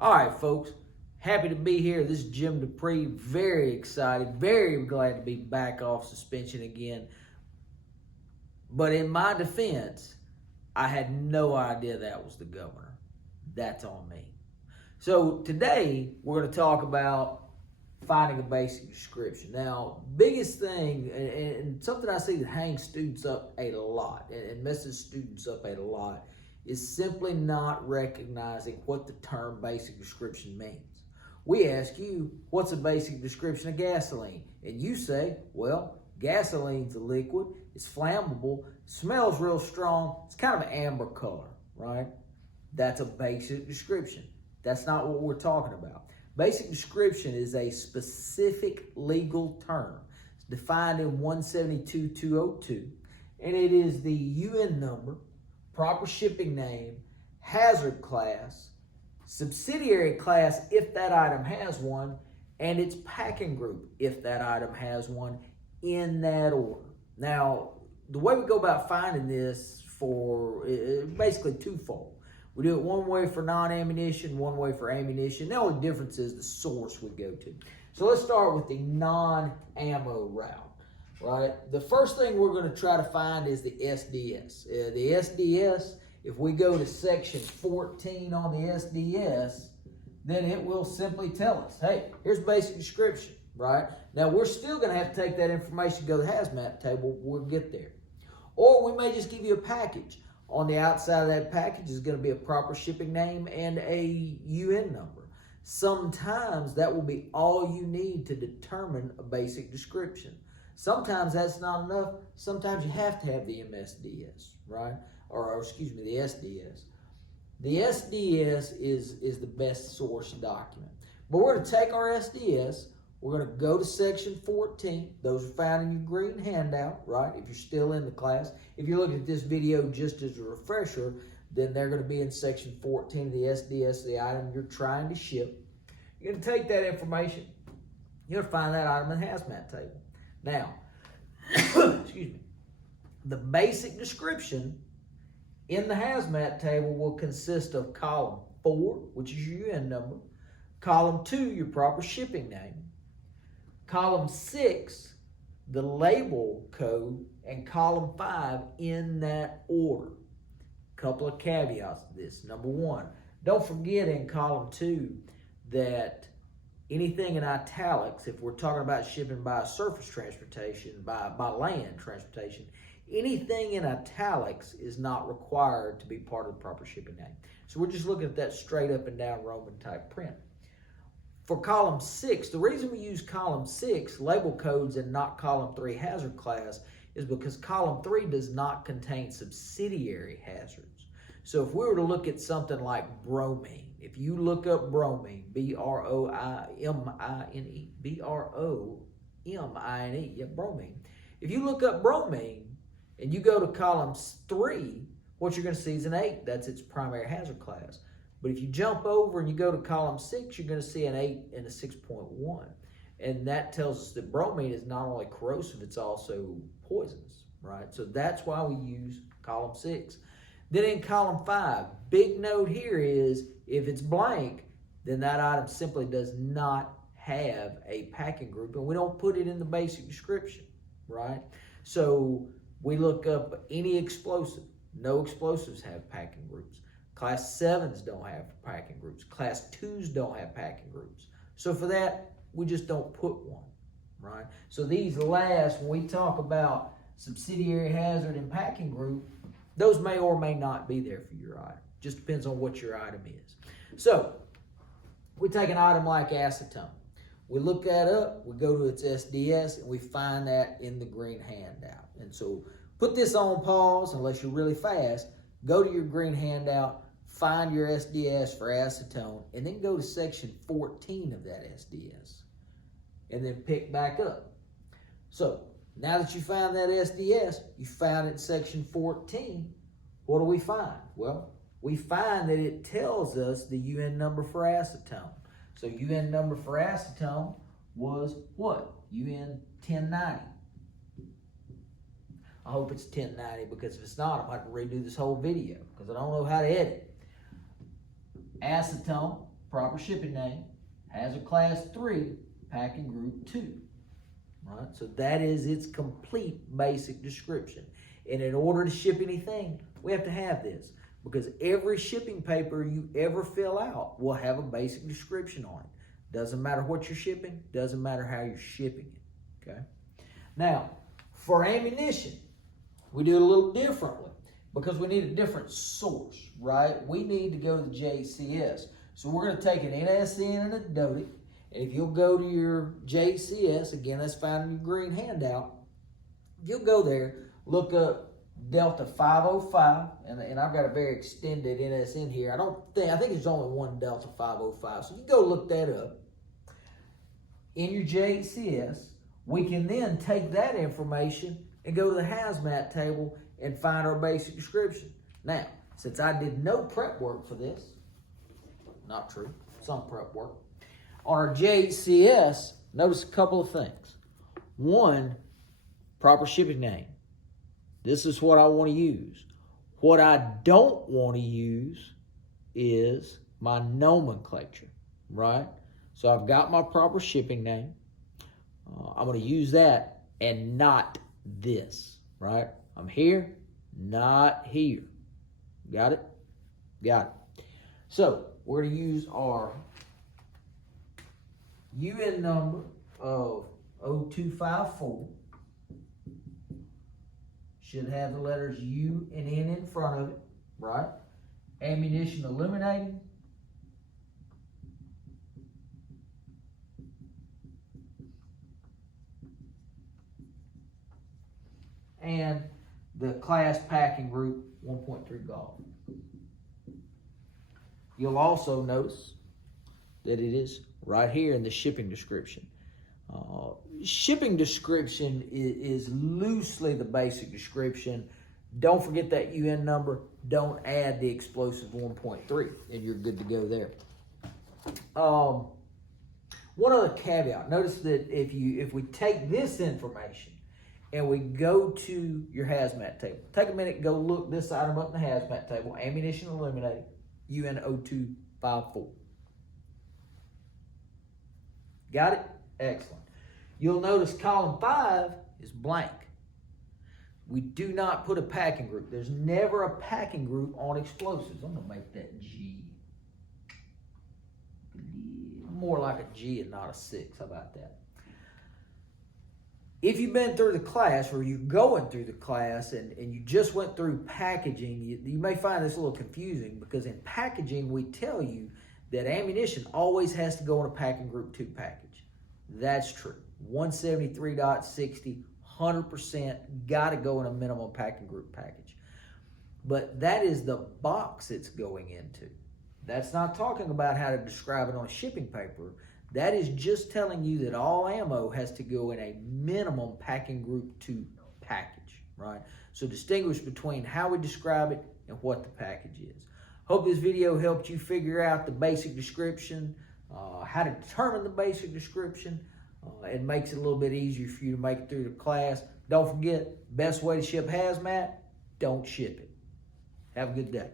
All right, folks. Happy to be here. This is Jim Dupree. Very excited. Very glad to be back off suspension again. But in my defense, I had no idea that was the governor. That's on me. So today, we're going to talk about finding a basic description. Now, biggest thing, and something I see that hangs students up a lot and messes students up a lot, is simply not recognizing what the term basic description means. We ask you, what's a basic description of gasoline? And you say, well, gasoline's a liquid, it's flammable, smells real strong, it's kind of an amber color, right? That's a basic description. That's not what we're talking about. Basic description is a specific legal term. It's defined in 172.202, and it is the UN number, proper shipping name, hazard class, subsidiary class if that item has one, and its packing group if that item has one, in that order. Now, the way we go about finding this for basically twofold. We do it one way for non-ammunition, one way for ammunition. The only difference is the source we go to. So let's start with the non-ammo route, right? The first thing we're going to try to find is the SDS. The SDS, if we go to section 14 on the SDS, then it will simply tell us, hey, here's basic description, right? Now, we're still going to have to take that information, go to the hazmat table, we'll get there. Or we may just give you a package. On the outside of that package is going to be a proper shipping name and a UN number. Sometimes that will be all you need to determine a basic description. Sometimes that's not enough. Sometimes you have to have the MSDS, right? Or excuse me, the SDS. The SDS is the best source document. But we're going to take our SDS. We're going to go to section 14. Those are found in your green handout, right? If you're still in the class. If you're looking at this video just as a refresher, then they're going to be in section 14 of the SDS, the item you're trying to ship. You're going to take that information. You're going to find that item in the hazmat table. Now, excuse me, the basic description in the hazmat table will consist of column 4, which is your UN number, column 2, your proper shipping name, column 6, the label code, and column 5 in that order. Couple of caveats to this. Number 1, don't forget in column 2 that anything in italics, if we're talking about shipping by surface transportation, by land transportation, anything in italics is not required to be part of the proper shipping name. So we're just looking at that straight up and down Roman type print. For column 6, the reason we use column 6, label codes, and not column 3, hazard class, is because column 3 does not contain subsidiary hazards. So if we were to look at something like bromine, if you look up bromine, B-R-O-M-I-N-E, B-R-O-M-I-N-E, yeah, bromine. If you look up bromine and you go to column 3, what you're going to see is an 8. That's its primary hazard class. But if you jump over and you go to column 6, you're going to see an 8 and a 6.1. And that tells us that bromine is not only corrosive, it's also poisonous, right? So that's why we use column 6. Then in column 5, big note here is if it's blank, then that item simply does not have a packing group, and we don't put it in the basic description, right? So we look up any explosive. No explosives have packing groups. Class 7s don't have packing groups. Class 2s don't have packing groups. So for that, we just don't put one, right? So these last, when we talk about subsidiary hazard and packing group, those may or may not be there for your item. Just depends on what your item is. So we take an item like acetone. We look that up, we go to its SDS, and we find that in the green handout. And so put this on pause unless you're really fast. Go to your green handout, find your SDS for acetone, and then go to section 14 of that SDS, and then pick back up. So now that you found that SDS, you found it in section 14, what do we find? Well, we find that it tells us the UN number for acetone. So UN number for acetone was what? UN 1090. I hope it's 1090, because if it's not, I'm going to have to redo this whole video because I don't know how to edit. Acetone, proper shipping name, has a class 3, packing group 2. Right? So that is its complete basic description. And in order to ship anything, we have to have this, because every shipping paper you ever fill out will have a basic description on it. Doesn't matter what you're shipping, doesn't matter how you're shipping it. Okay. Now, for ammunition, we do it a little differently because we need a different source, right? We need to go to the JCS. So we're going to take an NSN and a DOTIC. And if you'll go to your JCS, again, that's found in your green handout, you'll go there, look up Delta 505, and I've got a very extended NSN here. I think there's only one Delta 505, so you go look that up. In your JCS, we can then take that information and go to the hazmat table and find our basic description. Now, since I did no prep work for this, not true, some prep work, on our JCS, notice a couple of things. One, proper shipping name. This is what I want to use. What I don't want to use is my nomenclature, right? So I've got my proper shipping name. I'm going to use that and not this, right? I'm here, not here. Got it? Got it. So we're going to use our UN number of 0254. Should have the letters U and N in front of it, right? Ammunition eliminating. And the class packing group 1.3 golf. You'll also notice that it is right here in the shipping description. Shipping description is loosely the basic description. Don't forget that UN number. Don't add the explosive 1.3, and you're good to go there. One other caveat. Notice that if we take this information and we go to your hazmat table, take a minute and go look this item up in the hazmat table. Ammunition eliminated, UN 0254. Got it? Excellent. You'll notice column 5 is blank. We do not put a packing group. There's never a packing group on explosives. I'm going to make that G. More like a G and not a 6. How about that? If you've been through the class, or you're going through the class, and you just went through packaging, you may find this a little confusing, because in packaging we tell you that ammunition always has to go in a packing group 2 package. That's true. 173.60, 100% got to go in a minimum packing group package. But that is the box it's going into. That's not talking about how to describe it on a shipping paper. That is just telling you that all ammo has to go in a minimum packing group 2 package, right? So distinguish between how we describe it and what the package is. Hope this video helped you figure out the basic description, how to determine the basic description. It makes it a little bit easier for you to make it through the class. Don't forget, best way to ship hazmat, don't ship it. Have a good day.